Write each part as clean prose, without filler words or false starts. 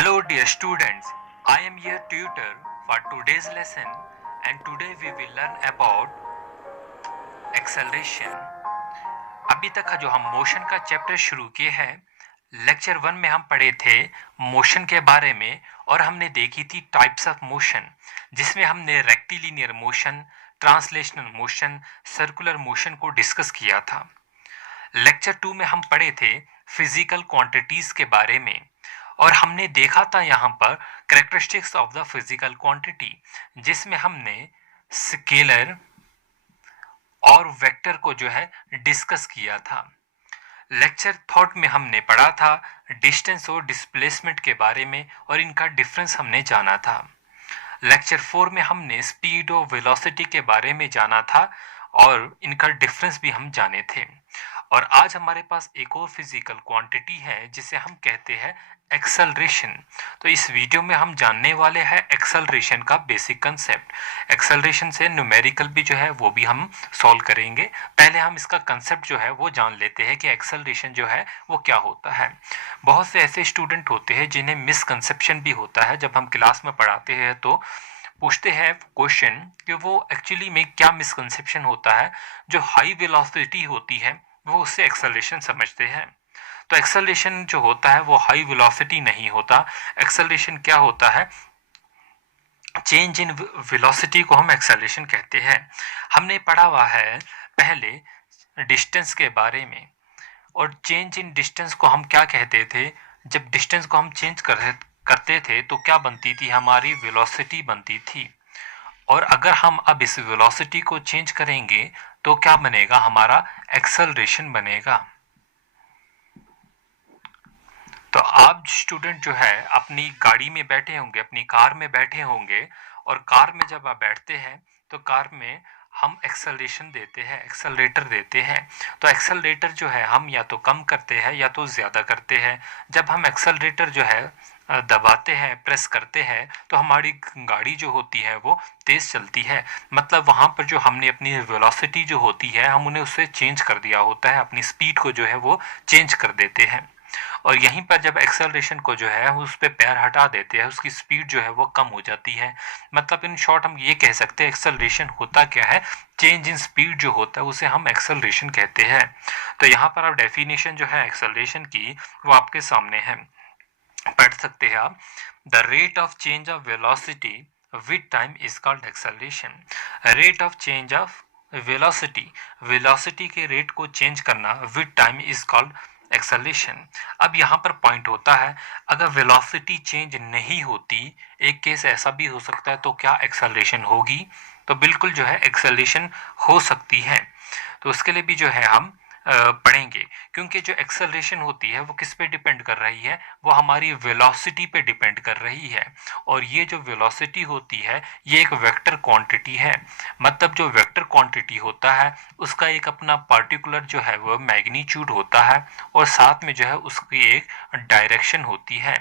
Hello dear students, I am your tutor for today's lesson and today we will learn about acceleration. अभी तक का जो हम motion का चैप्टर शुरू किए हैं, लेक्चर 1 में हम पढ़े थे मोशन के बारे में और हमने देखी थी टाइप्स ऑफ मोशन, जिसमें हमने rectilinear motion, translational motion, circular motion को डिस्कस किया था। लेक्चर 2 में हम पढ़े थे फिजिकल क्वांटिटीज के बारे में और हमने देखा था यहाँ पर characteristics of the physical quantity, जिसमें हमने स्केलर और वेक्टर को जो है डिस्कस किया था। लेक्चर थर्ड में हमने पढ़ा था डिस्टेंस और डिस्प्लेसमेंट के बारे में और इनका डिफरेंस हमने जाना था। लेक्चर 4 में हमने स्पीड और वेलोसिटी के बारे में जाना था और इनका डिफरेंस भी हम जाने थे। और आज हमारे पास एक और फिजिकल क्वांटिटी है जिसे हम कहते हैं एक्सेलरेशन। तो इस वीडियो में हम जानने वाले हैं एक्सेलरेशन का बेसिक कंसेप्ट। एक्सेलरेशन से न्यूमेरिकल भी जो है वो भी हम सॉल्व करेंगे। पहले हम इसका कंसेप्ट जो है वो जान लेते हैं कि एक्सेलरेशन जो है वो क्या होता है। बहुत से ऐसे स्टूडेंट होते हैं जिन्हें मिसकंसेप्शन भी होता है। जब हम क्लास में पढ़ाते हैं तो पूछते हैं क्वेश्चन कि वो एक्चुअली में क्या मिसकंसेप्शन होता है। जो हाई वेलोसिटी होती है वो उससे एक्सेलरेशन समझते हैं। तो एक्सेलरेशन जो होता है वो हाई वेलोसिटी नहीं होता। एक्सेलरेशन क्या होता है, चेंज इन वेलोसिटी को हम एक्सेलरेशन कहते हैं। हमने पढ़ा हुआ है पहले डिस्टेंस के बारे में, और चेंज इन डिस्टेंस को हम क्या कहते थे। जब डिस्टेंस को हम चेंज करते थे तो क्या बनती थी, हमारी वेलोसिटी बनती थी। और अगर हम अब इस वेलोसिटी को चेंज करेंगे तो क्या बनेगा, हमारा एक्सेलरेशन बनेगा। तो आप स्टूडेंट जो है अपनी गाड़ी में बैठे होंगे, अपनी कार में बैठे होंगे, और कार में जब आप बैठते हैं तो कार में हम एक्सेलरेशन देते हैं, एक्सेलरेटर देते हैं। तो एक्सेलरेटर जो है हम या तो कम करते हैं या तो ज़्यादा करते हैं। जब हम एक्सेलरेटर जो है दबाते हैं, प्रेस करते हैं, तो हमारी गाड़ी जो होती है वो तेज़ चलती है। मतलब वहाँ पर जो हमने अपनी वेलोसिटी जो होती है हम उन्हें उससे चेंज कर दिया होता है, अपनी स्पीड को जो है वो चेंज कर देते हैं। और यहीं पर जब एक्सेलरेशन को जो है उस पर पैर हटा देते हैं, उसकी स्पीड जो है वो कम हो जाती है। मतलब इन शॉर्ट हम ये कह सकते हैं एक्सेलरेशन होता क्या है, चेंज इन स्पीड जो होता है उसे हम एक्सेलरेशन कहते हैं। तो यहाँ पर आप डेफिनेशन जो है एक्सेलरेशन की वो आपके सामने है, पढ़ सकते हैं आप। The rate of change of velocity with time is called acceleration. Rate of change of velocity, velocity के रेट को चेंज करना with time is called acceleration. अब यहाँ पर पॉइंट होता है, अगर वेलोसिटी चेंज नहीं होती, एक केस ऐसा भी हो सकता है, तो क्या एक्सेलरेशन होगी? तो बिल्कुल जो है एक्सेलरेशन हो सकती है। तो उसके लिए भी जो है हम पढ़ेंगे, क्योंकि जो एक्सेलरेशन होती है वो किस पे डिपेंड कर रही है, वो हमारी वेलोसिटी पे डिपेंड कर रही है। और ये जो वेलोसिटी होती है ये एक वेक्टर क्वांटिटी है। मतलब जो वेक्टर क्वांटिटी होता है उसका एक अपना पार्टिकुलर जो है वो मैग्नीट्यूड होता है और साथ में जो है उसकी एक डायरेक्शन होती है।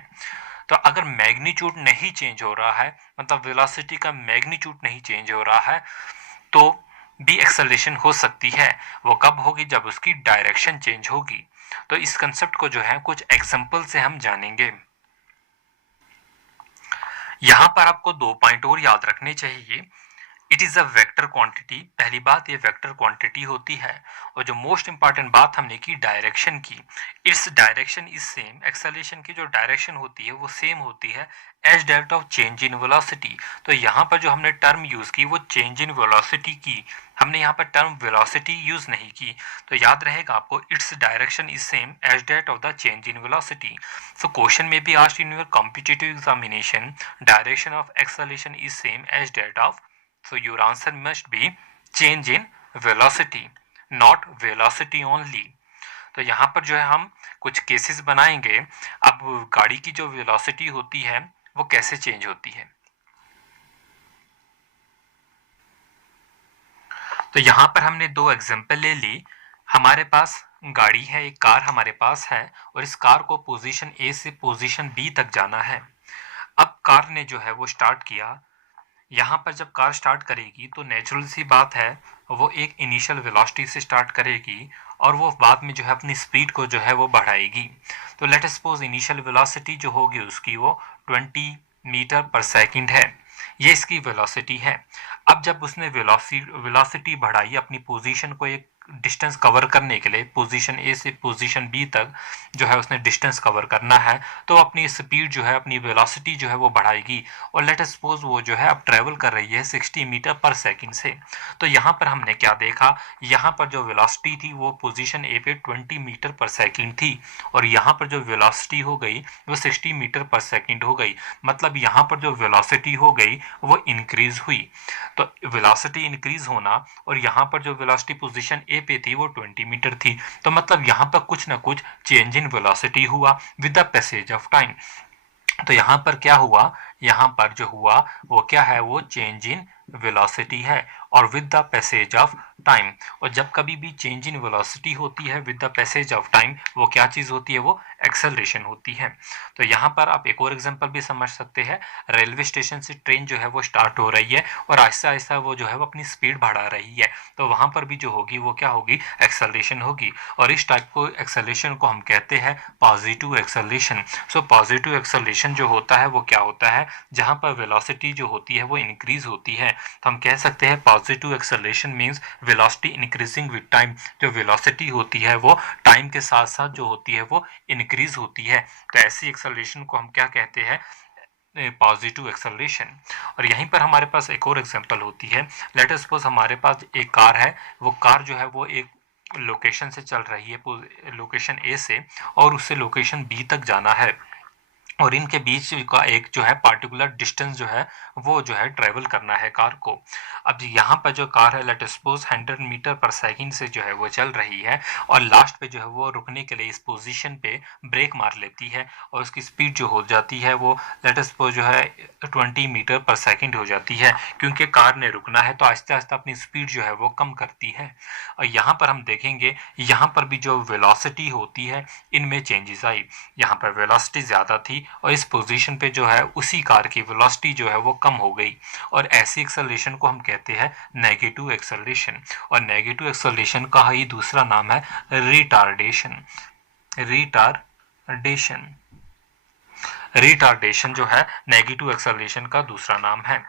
तो अगर मैग्नीट्यूड नहीं चेंज हो रहा है, मतलब वेलोसिटी का मैग्नीट्यूड नहीं चेंज हो रहा है, तो भी एक्सेलरेशन हो सकती है। वो कब होगी, जब उसकी डायरेक्शन चेंज होगी। तो इस कंसेप्ट को जो है कुछ एग्जांपल से हम जानेंगे। यहां पर आपको 2 पॉइंट और याद रखने चाहिए। It is a vector quantity, पहली बात ये वेक्टर क्वांटिटी होती है। और जो मोस्ट इंपॉर्टेंट बात हमने की डायरेक्शन की, its direction is same, acceleration की जो डायरेक्शन होती है वो सेम होती है as delta of change in velocity. तो यहाँ पर जो हमने टर्म यूज की वो चेंज इन वेलोसिटी की, हमने यहाँ पर टर्म वेलोसिटी यूज नहीं की। तो याद रहेगा आपको, it's direction is same as that of the change in velocity. So question में भी asked in your competitive examination, direction of acceleration is same as that of, so your answer must be change in velocity, not velocity only. तो यहाँ पर जो है हम कुछ cases बनाएंगे। अब गाड़ी की जो वेलोसिटी होती है वो कैसे चेंज होती है। तो यहाँ पर हमने 2 एग्जांपल ले ली। हमारे पास गाड़ी है, एक कार हमारे पास है, और इस कार को पोजीशन ए से पोजीशन बी तक जाना है। अब कार ने जो है वो स्टार्ट किया। यहाँ पर जब कार स्टार्ट करेगी तो नेचुरल सी बात है वो एक इनिशियल वेलोसिटी से स्टार्ट करेगी और वो बाद में जो है अपनी स्पीड को जो है वो बढ़ाएगी। तो let us suppose initial velocity जो होगी उसकी वो 20 मीटर पर सेकंड है, ये इसकी वेलोसिटी है। अब जब उसने वेलोसिटी बढ़ाई अपनी पोजीशन को एक डिस्टेंस कवर करने के लिए, पोजीशन ए से पोजीशन बी तक जो है उसने डिस्टेंस कवर करना है, तो अपनी स्पीड जो है अपनी वेलोसिटी जो है वो बढ़ाएगी। और लेट अस सपोज वो जो है अब ट्रेवल कर रही है 60 मीटर पर सेकंड से। तो यहाँ पर हमने क्या देखा, यहाँ पर जो वेलोसिटी थी वो पोजीशन ए पे 20 मीटर पर सेकंड थी, और यहाँ पर जो वेलोसिटी हो गई वो 60 मीटर पर सेकंड हो गई। मतलब यहाँ पर जो वेलोसिटी हो गई वो इंक्रीज हुई। तो वेलोसिटी इंक्रीज होना और यहाँ पर जो वेलोसिटी पोजीशन ए पे थी वो 20 मीटर थी, तो मतलब यहाँ पर कुछ ना कुछ चेंज इन वेलोसिटी हुआ with the passage of time. तो यहाँ पर क्या हुआ, यहाँ पर जो हुआ वो क्या है, वो चेंज इन वेलोसिटी है और with the passage of time. और जब कभी भी चेंज इन वेलोसिटी होती है with the passage of time, वो क्या चीज होती है, वो एक्सेलरेशन होती है। तो यहाँ पर आप एक और एग्जांपल भी समझ सकते हैं। रेलवे स्टेशन से ट्रेन जो है वो स्टार्ट हो रही है और आहिस्ता आहिस्ता वो जो है वो अपनी स्पीड बढ़ा रही है, तो वहां पर भी जो होगी वो क्या होगी, एक्सेलरेशन होगी। और इस टाइप को एक्सेलरेशन को हम कहते हैं positive acceleration. So positive acceleration जो होता है वो क्या होता है, जहां पर वेलोसिटी जो होती है वो इंक्रीज होती है, तो हम कह सकते हैं positive acceleration means velocity increasing with time. जो वेलोसिटी होती है वो टाइम के साथ साथ जो होती है वो इंक्रीज होती है। तो ऐसी एक्सेलरेशन को हम क्या कहते हैं, पॉजिटिव एक्सेलरेशन। और यहीं पर हमारे पास एक और एग्जांपल होती है। लेट अस सपोज हमारे पास एक कार है, वो कार जो है वो एक लोकेशन से चल रही है, लोकेशन ए से, और उससे लोकेशन बी तक जाना है, और इनके बीच का एक जो है पार्टिकुलर डिस्टेंस जो है वो जो है ट्रेवल करना है कार को। अब यहाँ पर जो कार है लेट सपोज 100 मीटर पर सेकंड से जो है वो चल रही है, और लास्ट पे जो है वो रुकने के लिए इस पोजीशन पे ब्रेक मार लेती है, और उसकी स्पीड जो हो जाती है वो लेट सपोज जो है 20 मीटर पर सेकंड हो जाती है, क्योंकि कार ने रुकना है तो आहिस्ता आहिस्ता अपनी स्पीड जो है वो कम करती है। और यहाँ पर हम देखेंगे, यहाँ पर भी जो वेलोसिटी होती है इनमें चेंजेस आई। यहाँ पर वेलोसिटी ज़्यादा थी और इस पोजीशन पे जो है उसी कार की वेलोसिटी जो है वो कम हो गई, और ऐसी एक्सेलरेशन को हम कहते हैं नेगेटिव एक्सेलरेशन। और नेगेटिव एक्सेलरेशन का ही दूसरा नाम है रिटार्डेशन। रिटार्डेशन रिटार्डेशन जो है नेगेटिव एक्सेलरेशन का दूसरा नाम है।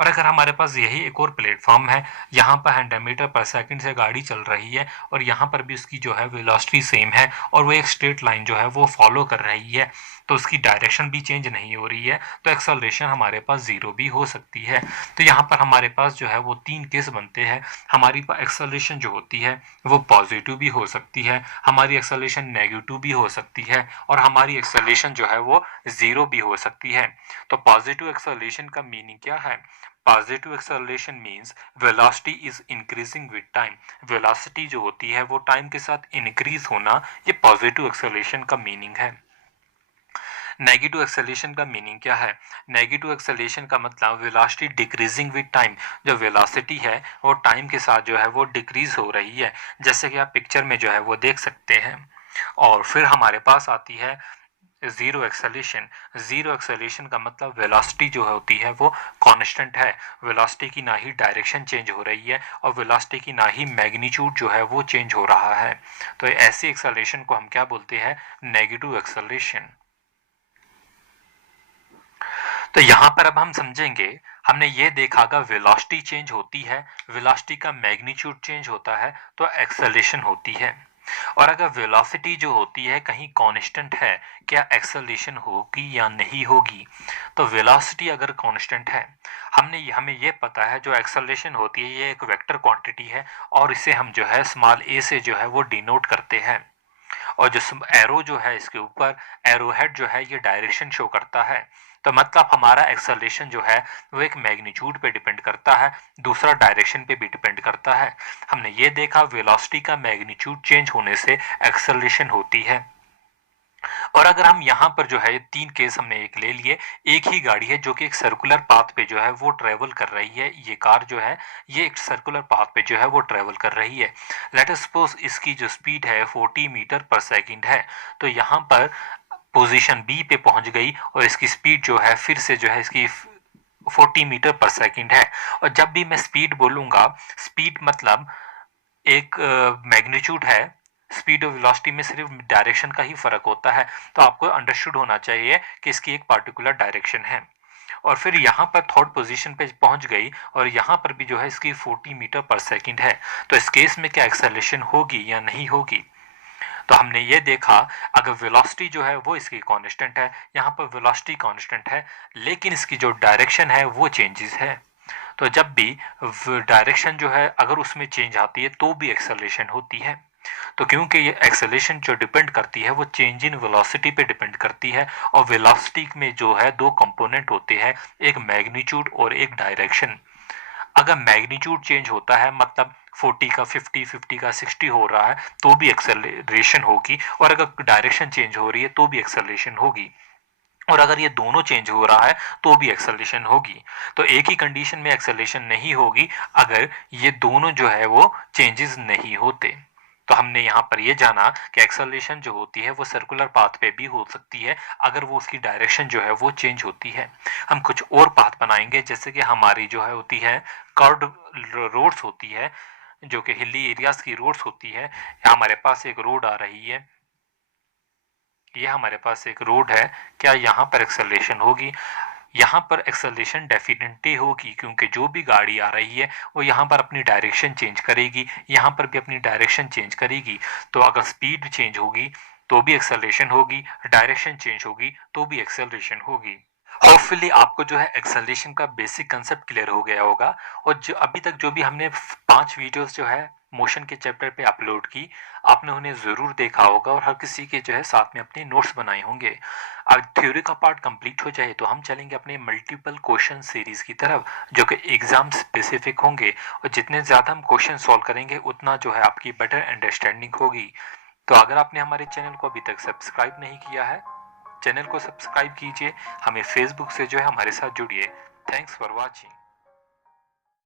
और अगर हमारे पास यही एक और प्लेटफॉर्म है, यहाँ पर 100 मीटर पर सेकंड से गाड़ी चल रही है, और यहाँ पर भी उसकी जो है वेलोसिटी सेम है, और वो एक स्ट्रेट लाइन जो है वो फॉलो कर रही है, तो उसकी डायरेक्शन भी चेंज नहीं हो रही है, तो एक्सेलरेशन हमारे पास जीरो भी हो सकती है। तो यहाँ पर हमारे पास जो है वो तीन केस बनते हैं। हमारी एक्सेलरेशन जो होती है वो पॉजिटिव भी हो सकती है, हमारी एक्सेलरेशन नेगेटिव भी हो सकती है, और हमारी एक्सेलरेशन जो है वो जीरो भी हो सकती है। तो पॉजिटिव एक्सेलरेशन का मीनिंग क्या है, positive acceleration means velocity is increasing with time. Velocity जो होती है वो टाइम के साथ इंक्रीज होना, ये पॉजिटिव एक्सेलरेशन का मीनिंग है। नेगेटिव एक्सेलरेशन का मीनिंग क्या है, नेगेटिव एक्सेलरेशन का मतलब वेलोसिटी डिक्रीजिंग विद टाइम। जो वेलोसिटी है वो टाइम के साथ जो है वो डिक्रीज हो रही है, जैसे कि आप पिक्चर में जो है वो देख सकते हैं। और फिर हमारे पास आती है जीरो एक्सेलरेशन। जीरो एक्सेलरेशन का मतलब वेलोसिटी जो होती है वो कांस्टेंट है, वेलोसिटी की ना ही डायरेक्शन चेंज हो रही है और वेलोसिटी की ना ही मैग्नीट्यूड जो है वो चेंज हो रहा है। तो ऐसी एक्सेलरेशन को हम क्या बोलते हैं, नेगेटिव एक्सेलरेशन। तो यहाँ पर अब हम समझेंगे, हमने ये देखा अगर वेलोसिटी चेंज होती है, वेलोसिटी का मैग्नीट्यूड चेंज होता है, तो एक्सेलरेशन होती है। और अगर वेलोसिटी जो होती है कहीं कांस्टेंट है, क्या एक्सेलरेशन होगी या नहीं होगी। तो वेलोसिटी अगर कांस्टेंट है, हमें ये पता है जो एक्सेलरेशन होती है ये एक वेक्टर क्वांटिटी है, और इसे हम जो है स्मॉल a से जो है वो डिनोट करते हैं, और जो एरो जो है इसके ऊपर एरो हेड जो है ये डायरेक्शन शो करता है। तो मतलब हमारा एक्सेलरेशन जो है वो एक मैग्नीट्यूड पे डिपेंड करता है, दूसरा डायरेक्शन पे भी डिपेंड करता है। हमने ये देखा वेलोसिटी का मैग्नीट्यूड चेंज होने से एक्सेलरेशन होती है। और अगर हम यहाँ पर जो है तीन केस हमने एक ले लिए, एक ही गाड़ी है जो कि एक सर्कुलर पाथ पे जो है वो ट्रेवल कर रही है, ये कार जो है ये एक सर्कुलर पाथ पे जो है वो ट्रेवल कर रही है। लेट अस सपोज इसकी जो स्पीड है 40 मीटर पर सेकंड है, तो यहाँ पर पोजीशन बी पे पहुंच गई और इसकी स्पीड जो है फिर से जो है इसकी 40 मीटर पर सेकंड है। और जब भी मैं स्पीड बोलूंगा, स्पीड मतलब एक मैग्नीट्यूड है, स्पीड और वेलोसिटी में सिर्फ डायरेक्शन का ही फर्क होता है, तो आपको अंडरस्टूड होना चाहिए कि इसकी एक पार्टिकुलर डायरेक्शन है। और फिर यहाँ पर थर्ड पोजीशन पे पहुंच गई और यहाँ पर भी जो है इसकी 40 मीटर पर सेकंड है। तो इस केस में क्या एक्सेलरेशन होगी या नहीं होगी? तो हमने ये देखा, अगर वेलोसिटी जो है वो इसकी कांस्टेंट है, यहाँ पर वेलोसिटी कांस्टेंट है, लेकिन इसकी जो डायरेक्शन है वो चेंजेस है। तो जब भी डायरेक्शन जो है अगर उसमें चेंज आती है तो भी एक्सेलरेशन होती है। तो क्योंकि ये एक्सेलरेशन जो डिपेंड करती है वो चेंज इन वेलोसिटी पे डिपेंड करती है, और वेलोसिटी में जो है दो कंपोनेंट होते हैं, एक मैग्नीट्यूड और एक डायरेक्शन। अगर मैग्नीट्यूड चेंज होता है, मतलब 40 का 50, 50 का 60 हो रहा है, तो भी एक्सेलरेशन होगी, और अगर डायरेक्शन चेंज हो रही है तो भी एक्सेलरेशन होगी, और अगर ये दोनों चेंज हो रहा है तो भी एक्सेलरेशन होगी। तो एक ही कंडीशन में एक्सेलरेशन नहीं होगी अगर ये दोनों जो है वो चेंजेस नहीं होते। तो हमने यहाँ पर ये जाना कि एक्सेलरेशन जो होती है वो सर्कुलर पाथ पे भी हो सकती है अगर वो उसकी डायरेक्शन जो है वो चेंज होती है। हम कुछ और पाथ बनाएंगे, जैसे कि हमारी जो है होती है कर्व्ड रोड्स होती है, जो कि हिली एरियाज की रोड्स होती है। हमारे पास एक रोड आ रही है, ये हमारे पास एक रोड है, क्या यहाँ पर एक्सेलरेशन होगी? यहाँ पर एक्सेलरेशन डेफिनेटली होगी, क्योंकि जो भी गाड़ी आ रही है वो यहाँ पर अपनी डायरेक्शन चेंज करेगी, यहाँ पर भी अपनी डायरेक्शन चेंज करेगी। तो अगर स्पीड चेंज होगी तो भी एक्सेलरेशन होगी, डायरेक्शन चेंज होगी तो भी एक्सेलरेशन होगी। होपफुली आपको जो है एक्सेलरेशन का बेसिक कंसेप्ट क्लियर हो गया होगा। और जो अभी तक जो भी हमने 5 वीडियोस जो है मोशन के चैप्टर पे अपलोड की, आपने उन्हें ज़रूर देखा होगा और हर किसी के जो है साथ में अपने नोट्स बनाए होंगे। अब थ्योरी का पार्ट कंप्लीट हो जाए तो हम चलेंगे अपने मल्टीपल क्वेश्चन सीरीज की तरफ, जो कि एग्जाम स्पेसिफिक होंगे, और जितने ज़्यादा हम क्वेश्चन सॉल्व करेंगे उतना जो है आपकी बेटर अंडरस्टैंडिंग होगी। तो अगर आपने हमारे चैनल को अभी तक सब्सक्राइब नहीं किया है, चैनल को सब्सक्राइब कीजिए, हमें फेसबुक से जो है हमारे साथ जुड़िए। Thanks for watching.